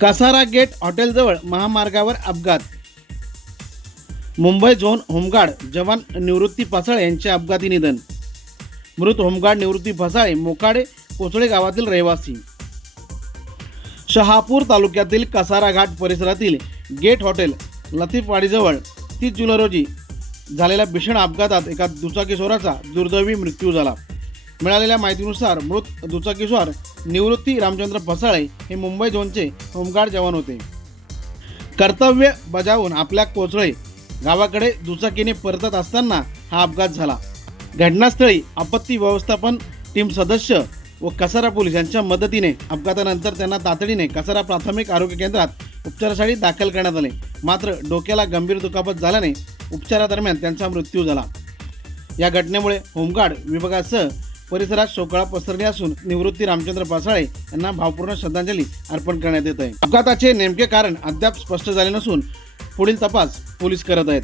Kasara gate हॉटेलजवळ महामार्गावर अपघात. Mumbai zone home guard जवान निवृत्ती फसाळे यांचे अपघाती निधन. मृत होमगार्ड निवृत्ती फसाळे मोकाडे कोसळे गावातील रहिवासी. शहापूर तालुक्यातील कसारा घाट परिसरातील गेट हॉटेल लतीफवाडीजवळ 30 जुलै रोजी झालेल्या भीषण अपघातात एका दुचाकीस्वाराचा दुर्दैवी मृत्यू झाला. मिळालेल्या माहितीनुसार मृत दुचाकीस्वार निवृत्ती रामचंद्र फसाळे हे मुंबई झोनचे होमगार्ड जवान होते. कर्तव्य बजावून आपल्या कोसळे गावाकडे दुचाकीने परतत असताना हा अपघात झाला. घटनास्थळी आपत्ती व्यवस्थापन टीम सदस्य व कसारा पोलीस यांच्या मदतीने अपघातानंतर त्यांना तातडीने कसारा प्राथमिक आरोग्य केंद्रात उपचारासाठी दाखल करण्यात आले. मात्र डोक्याला गंभीर दुखापत झाल्याने उपचारादरम्यान त्यांचा मृत्यू झाला. या घटनेमुळे होमगार्ड विभागासह परिसरात शोककळा पसरली असून निवृत्ती रामचंद्र फसाळे यांना भावपूर्ण श्रद्धांजली अर्पण करण्यात येत आहे. अपघाताचे नेमके कारण अद्याप स्पष्ट झाले नसून पुढील तपास पोलीस करत आहेत.